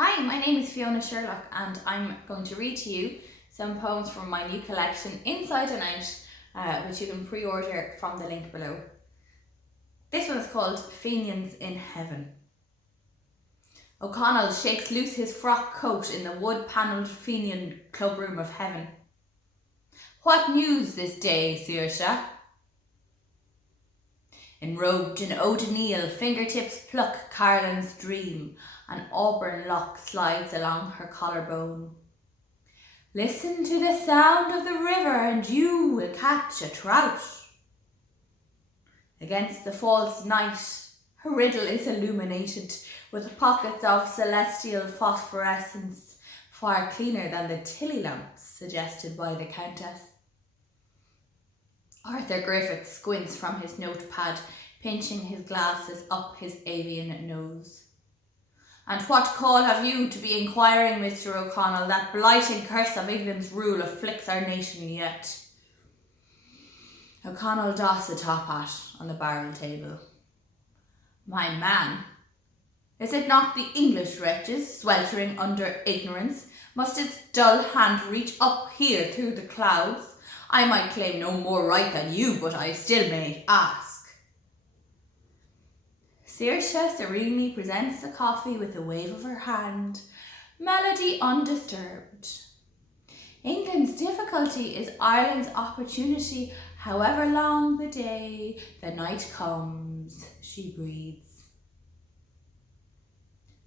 Hi, my name is Fiona Sherlock and I'm going to read to you some poems from my new collection Inside and Out, which you can pre-order from the link below. This one is called Fenians in Heaven. O'Connell shakes loose his frock coat in the wood-panelled Fenian clubroom of heaven. What news this day, Saoirse? Enrobed in eau-de-nil, fingertips pluck Carolan's dream, an auburn lock slides along her collarbone. Listen to the sound of the river and you will catch a trout. Against the false night, her riddle is illuminated with pockets of celestial phosphorescence, far cleaner than the tilly lamps suggested by the Countess. Arthur Griffith squints from his notepad, pinching his glasses up his avian nose. And what call have you to be inquiring, Mr. O'Connell, that blighting curse of England's rule afflicts our nation yet? O'Connell doffs a top hat on the barrel table. My man, is it not the English wretches sweltering under ignorance? Must its dull hand reach up here through the clouds? I might claim no more right than you, but I still may ask. Saoirse serenely presents the coffee with a wave of her hand, melody undisturbed. England's difficulty is Ireland's opportunity, however long the day, the night comes, she breathes.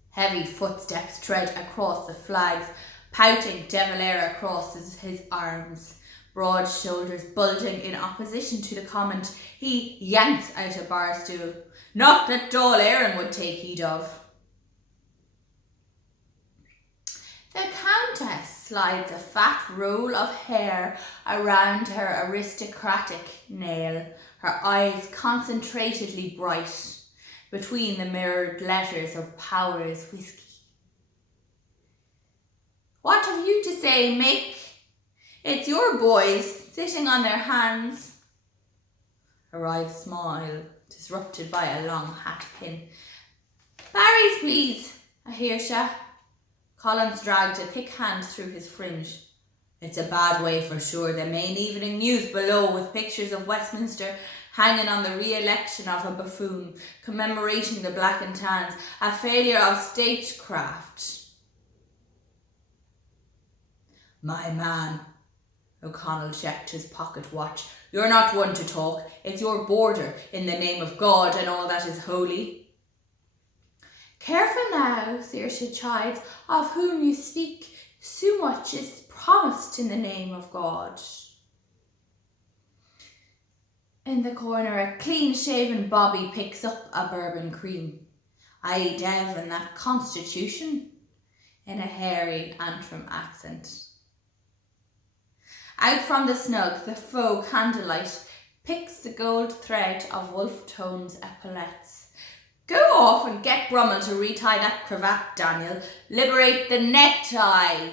Heavy footsteps tread across the flags, pouting devil air across his arms. Broad shoulders bulging in opposition to the comment, he yanks out a bar stool. Not that dull Aaron would take heed of. The Countess slides a fat roll of hair around her aristocratic nail, her eyes concentratedly bright between the mirrored letters of Power's whiskey. What have you to say, Mick? It's your boys sitting on their hands. A wry smile, disrupted by a long hat pin. Barry's, please, Saoirse. Collins dragged a thick hand through his fringe. It's a bad way for sure. The main evening news below with pictures of Westminster hanging on the re-election of a buffoon, commemorating the black and tans, a failure of statecraft. My man, O'Connell checked his pocket watch. You're not one to talk. It's your border, in the name of God and all that is holy. Careful now, Saoirse chides, of whom you speak. So much is promised in the name of God. In the corner, a clean-shaven bobby picks up a bourbon cream. Aye, Dev, and that Constitution, in a hairy Antrim accent. Out from the snug, the faux candlelight picks the gold thread of Wolfe Tone's epaulettes. Go off and get Brummel to retie that cravat, Daniel. Liberate the necktie.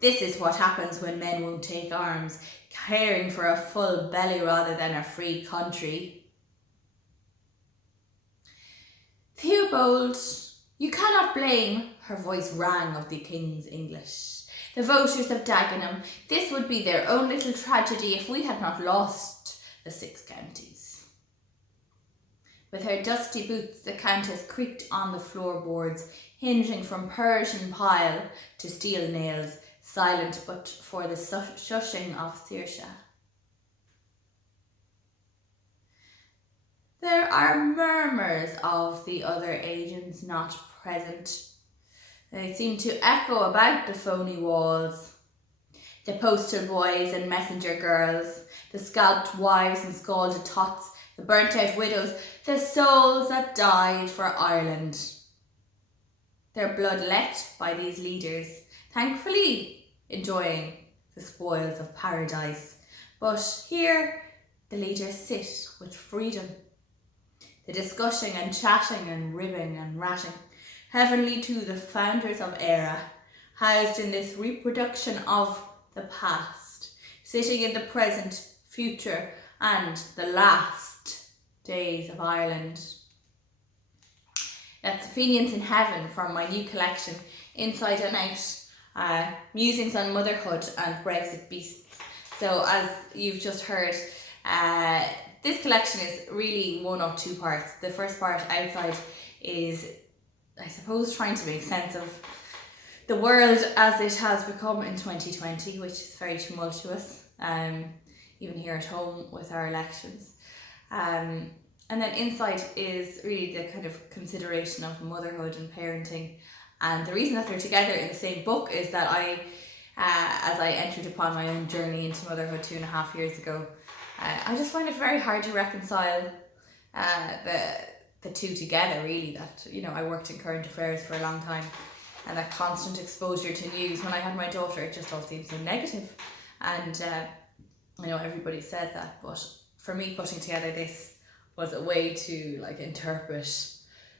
This is what happens when men won't take arms, caring for a full belly rather than a free country. Theobald, you cannot blame, her voice rang of the King's English. The voters of Dagenham, this would be their own little tragedy if we had not lost the 6 counties. With her dusty boots, the Countess creaked on the floorboards, hinging from Persian pile to steel nails, silent but for the shushing of Saoirse. There are murmurs of the other agents not present. They seem to echo about the phony walls. The postal boys and messenger girls, the scalped wives and scalded tots, the burnt out widows, the souls that died for Ireland. Their blood let by these leaders, thankfully enjoying the spoils of paradise. But here the leaders sit with freedom. The discussing and chatting and ribbing and ratting, heavenly to the founders of era, housed in this reproduction of the past, sitting in the present, future, and the last days of Ireland. That's Fenians in Heaven from my new collection, Inside and Out, Musings on Motherhood and Brexit Beasts. So as you've just heard, this collection is really one of two parts. The first part, Outside, is, I suppose, trying to make sense of the world as it has become in 2020, which is very tumultuous, even here at home with our elections. And then Inside is really the kind of consideration of motherhood and parenting. And the reason that they're together in the same book is that as I entered upon my own journey into motherhood 2.5 years ago, I just find it very hard to reconcile the two together, really. That, you know, I worked in current affairs for a long time, and that constant exposure to news. When I had my daughter, it just all seemed so negative. And I know everybody said that, but for me, putting together this was a way to like interpret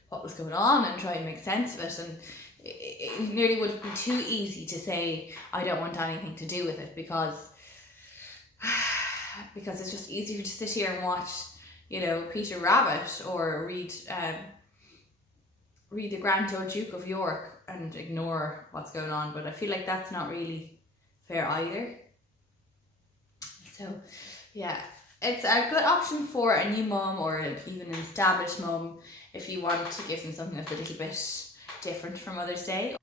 what was going on and try and make sense of it. And it nearly would be too easy to say I don't want anything to do with it, because it's just easier to sit here and watch, you know, Peter Rabbit or read the Grand Duke of York and ignore what's going on. But I feel like that's not really fair either. So yeah, it's a good option for a new mum or even an established mum if you want to give them something that's a little bit different for Mother's Day.